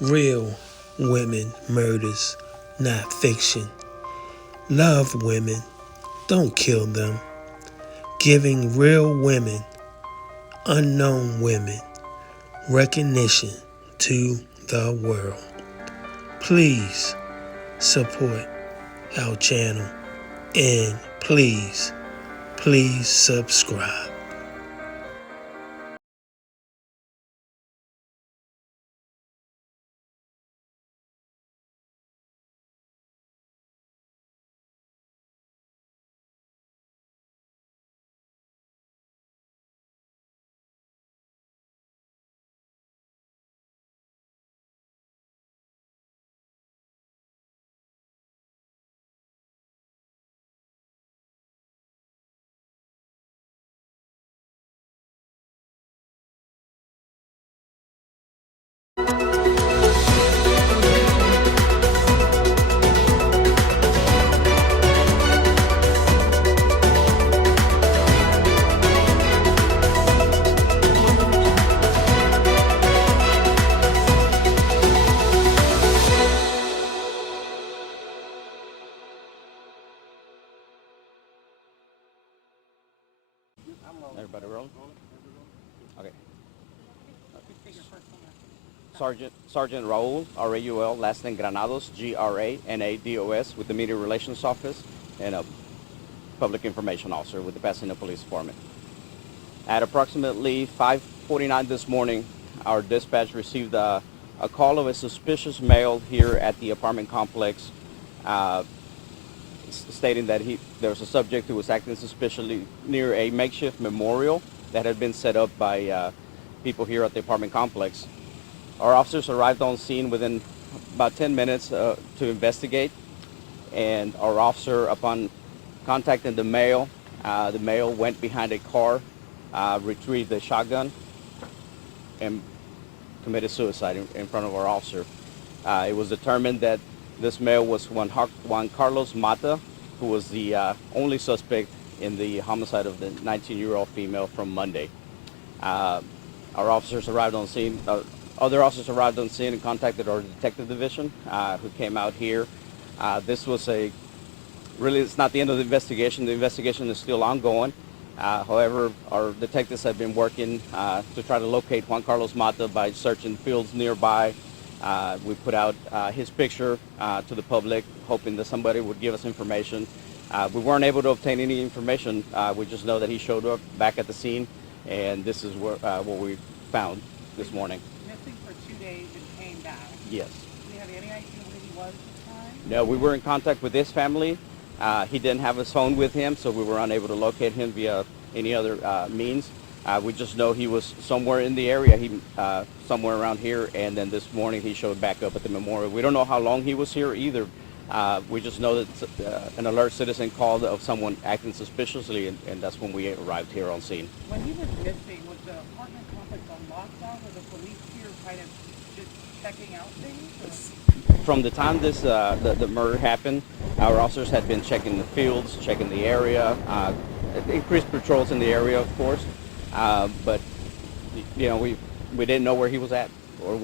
Real women murders, not fiction. Love women, don't kill them. Giving real women, unknown women, recognition to the world. Please support our channel and please subscribe. Everybody rolling? Okay. Sergeant Raul, R-A-U-L, last name Granados, Granados, with the Media Relations Office, and a public information officer with the Pasadena Police Department. At approximately 5:49 this morning, our dispatch received a call of a suspicious male here at the apartment complex, uh, stating that there was a subject who was acting suspiciously near a makeshift memorial that had been set up by people here at the apartment complex. Our officers arrived on scene within about 10 minutes to investigate, and our officer, upon contacting the male went behind a car, retrieved a shotgun, and committed suicide in front of our officer. It was determined that this male was Juan Carlos Mata, who was the only suspect in the homicide of the 19-year-old female from Monday. Our officers arrived on scene. Other officers arrived on scene and contacted our detective division, who came out here. This was really, it's not the end of the investigation. The investigation is still ongoing. However, our detectives have been working to try to locate Juan Carlos Mata by searching fields nearby. We put out his picture to the public, hoping that somebody would give us information. We weren't able to obtain any information. We just know that he showed up back at the scene, and this is what we found this morning. Missing for 2 days and came back. Yes. Do you have any idea where he was at the time? No, we were in contact with his family. He didn't have his phone with him, so we were unable to locate him via any other means. We just know he was somewhere in the area, somewhere around here, and then this morning he showed back up at the memorial. We don't know how long he was here either. We just know that an alert citizen called of someone acting suspiciously, and that's when we arrived here on scene. When he was missing, was the apartment complex on lockdown? Were the police here kind of just checking out things? From the time the murder happened, our officers had been checking the fields, checking the area, increased patrols in the area, of course. But you know, we didn't know where he was at or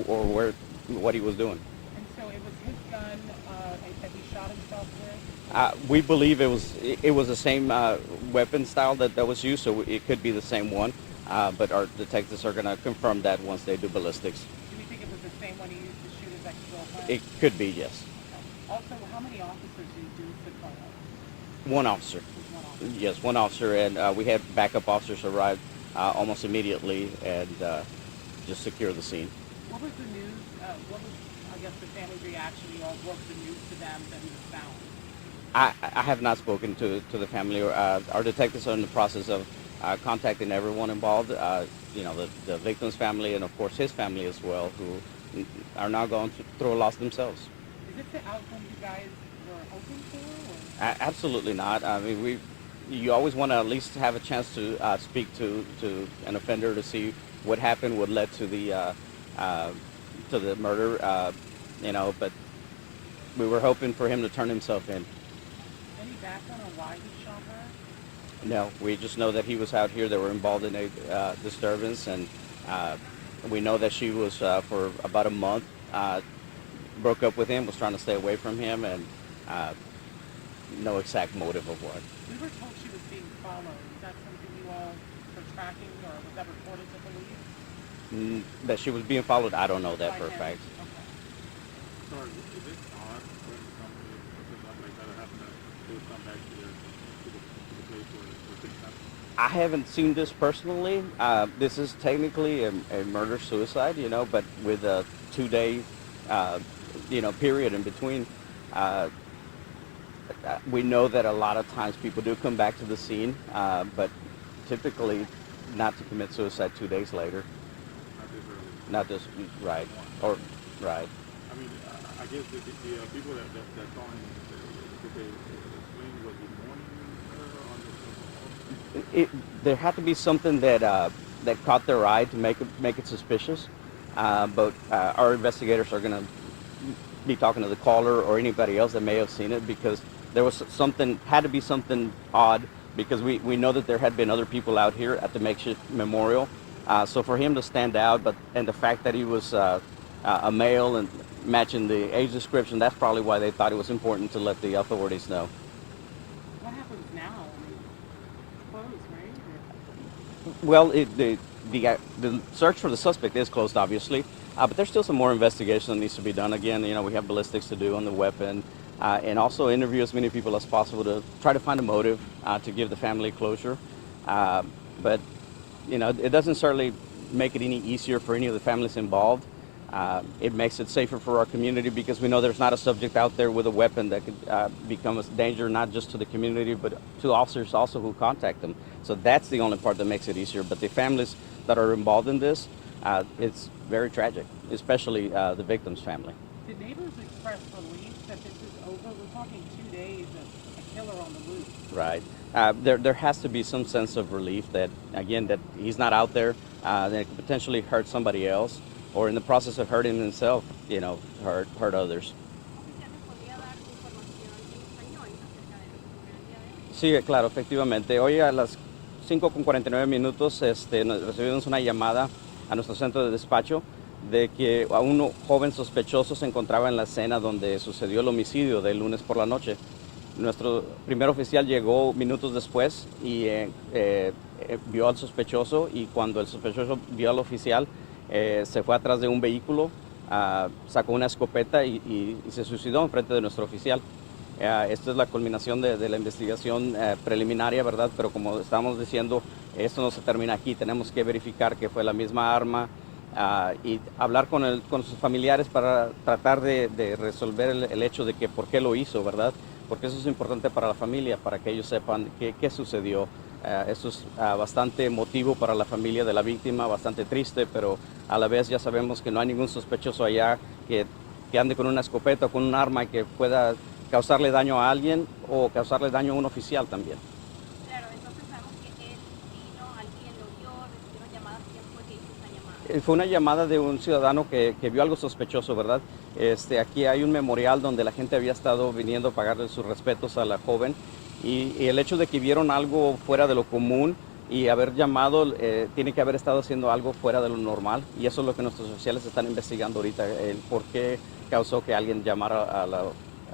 what he was doing. And so it was his gun that he shot himself with? We believe it was the same weapon style that was used, so it could be the same one. But our detectives are going to confirm that once they do ballistics. Do we think it was the same one he used to shoot his ex-girlfriend? It could be, yes. Okay. Also, how many officers did you do the call? One officer. One officer. Yes, one officer, and we had backup officers arrive almost immediately and just secure the scene. What was the news? What was, I guess, the family's reaction? You all broke the news to them that he was found. I have not spoken to the family. Our detectives are in the process of contacting everyone involved, you know, the victim's family and, of course, his family as well, who are now going through a loss themselves. Is it the outcome you guys were hoping for? Or? Absolutely not. I mean, you always want to at least have a chance to speak to an offender to see what happened, what led to the murder, you know, but we were hoping for him to turn himself in. Any background on why he shot her? No, we just know that he was out here. They were involved in a disturbance, and we know that she was for about a month broke up with him, was trying to stay away from him, and uh, no exact motive of what. We were told she was being followed. Is that something you all were tracking, or was that reported to police That she was being followed, I don't know that by for a him? fact. Okay. Sorry, is it odd when something like that happens that they come back to the place where things happen? I haven't seen this personally. This is technically a murder-suicide, but with a 2-day, uh, period in between. Uh, we know that a lot of times people do come back to the scene, but typically not to commit suicide 2 days later. Not this early. Not just right One. or right. I mean, I guess the people that saw him, did they explain was he mourning her on There had to be something that caught their eye to make it suspicious. But our investigators are going to be talking to the caller or anybody else that may have seen it, because there was had to be something odd, because we know that there had been other people out here at the makeshift memorial. So for him to stand out, and the fact that he was a male and matching the age description, that's probably why they thought it was important to let the authorities know. What happens now? I mean, closed, right? Well, the search for the suspect is closed, obviously, but there's still some more investigation that needs to be done. Again, we have ballistics to do on the weapon, and also interview as many people as possible to try to find a motive to give the family closure. But it doesn't certainly make it any easier for any of the families involved. It makes it safer for our community, because we know there's not a subject out there with a weapon that could become a danger not just to the community but to officers also who contact them. So that's the only part that makes it easier. But the families that are involved in this, it's very tragic, especially the victim's family. Did neighbors express relief that this is over? We're talking 2 days of a killer on the loose. Right. There has to be some sense of relief that, again, that he's not out there, that it could potentially hurt somebody else, or in the process of hurting himself, hurt others. ¿Oficial nos podría dar información en español acerca de lo que ocurrió el día de hoy? Sí, claro, efectivamente. Hoy a las 5:49 recibimos una llamada a nuestro centro de despacho de que a un joven sospechoso se encontraba en la escena donde sucedió el homicidio del lunes por la noche. Nuestro primer oficial llegó minutos después y vio al sospechoso, y cuando el sospechoso vio al oficial, se fue atrás de un vehículo, sacó una escopeta y se suicidó enfrente de nuestro oficial. Esta es la culminación de la investigación preliminaria, ¿verdad? Pero como estamos diciendo, esto no se termina aquí. Tenemos que verificar que fue la misma arma y hablar con sus familiares para tratar de resolver el hecho de que por qué lo hizo, ¿verdad? Porque eso es importante para la familia, para que ellos sepan qué sucedió. Eso es bastante emotivo para la familia de la víctima, bastante triste, pero a la vez ya sabemos que no hay ningún sospechoso allá que ande con una escopeta o con un arma y que pueda causarle daño a alguien o causarle daño a un oficial también. Claro, entonces sabemos que él vino, alguien lo vio, recibieron llamadas, ¿quién fue que hizo esa llamada? Fue una llamada de un ciudadano que vio algo sospechoso, ¿verdad? Aquí hay un memorial donde la gente había estado viniendo a pagarle sus respetos a la joven, y el hecho de que vieron algo fuera de lo común y haber llamado, tiene que haber estado haciendo algo fuera de lo normal, y eso es lo que nuestros oficiales están investigando ahorita, el por qué causó que alguien llamara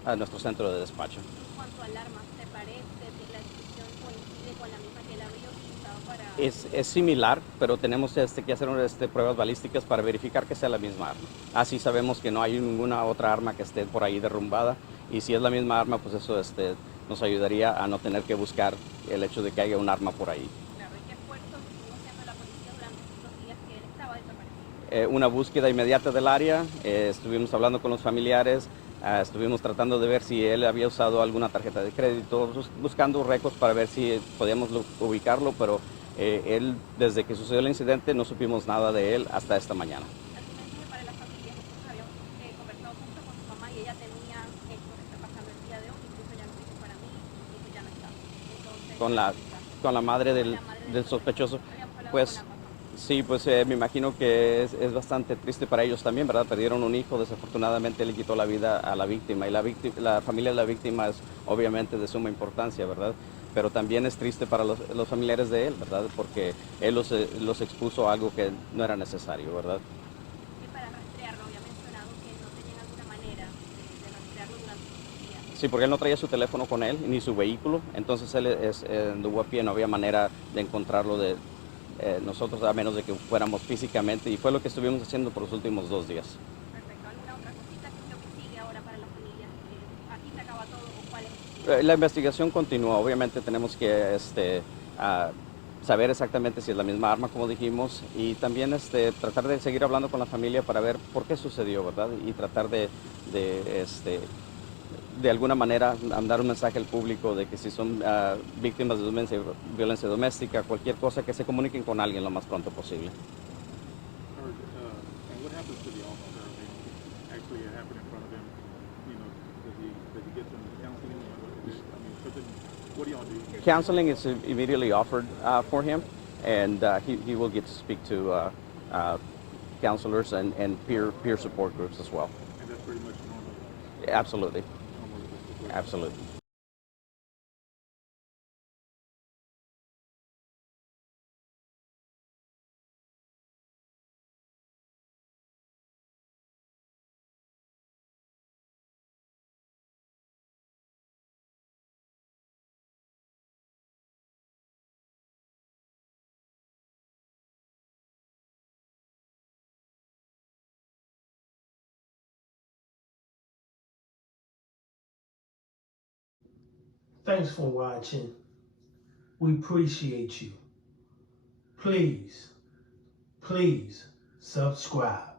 a nuestro centro de despacho. En cuanto al arma, ¿te parece que la descripción coincide con la misma que él habría utilizado para...? Es similar, pero tenemos que hacer pruebas balísticas para verificar que sea la misma arma. Así sabemos que no hay ninguna otra arma que esté por ahí derrumbada, y si es la misma arma, pues eso nos ayudaría a no tener que buscar el hecho de que haya un arma por ahí. Claro, ¿y qué esfuerzos estuvo haciendo la policía durante estos días que él estaba desaparecido? Una búsqueda inmediata del área, estuvimos hablando con los familiares, estuvimos tratando de ver si él había usado alguna tarjeta de crédito, buscando récords para ver si podíamos ubicarlo, pero él, desde que sucedió el incidente, no supimos nada de él hasta esta mañana. ¿Algún mensaje para la familia? Nosotros habíamos conversado junto con su mamá y ella temía esto que está pasando el día de hoy, incluso ya nos dijo para mí y que ya no está. Entonces, Con la madre del sospechoso, habíamos hablado pues con la mamá. sí, pues me imagino que es bastante triste para ellos también, ¿verdad? Perdieron un hijo, desafortunadamente le quitó la vida a la víctima, y la familia de la víctima es obviamente de suma importancia, ¿verdad? Pero también es triste para los familiares de él, ¿verdad? Porque él los expuso a algo que no era necesario, ¿verdad? Y para rastrearlo, había mencionado que Sí, porque él no traía su teléfono con él, ni su vehículo, entonces él anduvo a pie, no había manera de encontrarlo de nosotros a menos de que fuéramos físicamente y fue lo que estuvimos haciendo por los últimos 2 días. Perfecto. ¿Alguna otra cosita? ¿Qué es lo que sigue ahora para la familia? ¿Aquí se acaba todo o cuál es el siguiente La paso? investigación continúa, obviamente tenemos que ah, saber exactamente si es la misma arma como dijimos y también tratar de seguir hablando con la familia para ver por qué sucedió, ¿verdad? Y tratar de, este, de alguna manera dar un mensaje al público de que si son víctimas de violencia doméstica, cualquier cosa, que se comuniquen con alguien lo más pronto posible. And what happens to the officer? I mean, actually it happened in front of him. You know, does he get some counseling? Or is it, I mean, something, what do y'all do? Counseling is immediately offered for him, and he will get to speak to counselors and peer support groups as well. And that's pretty much normal, Absolutely, normal situation. absolutely. Thanks for watching. We appreciate you. Please, please subscribe.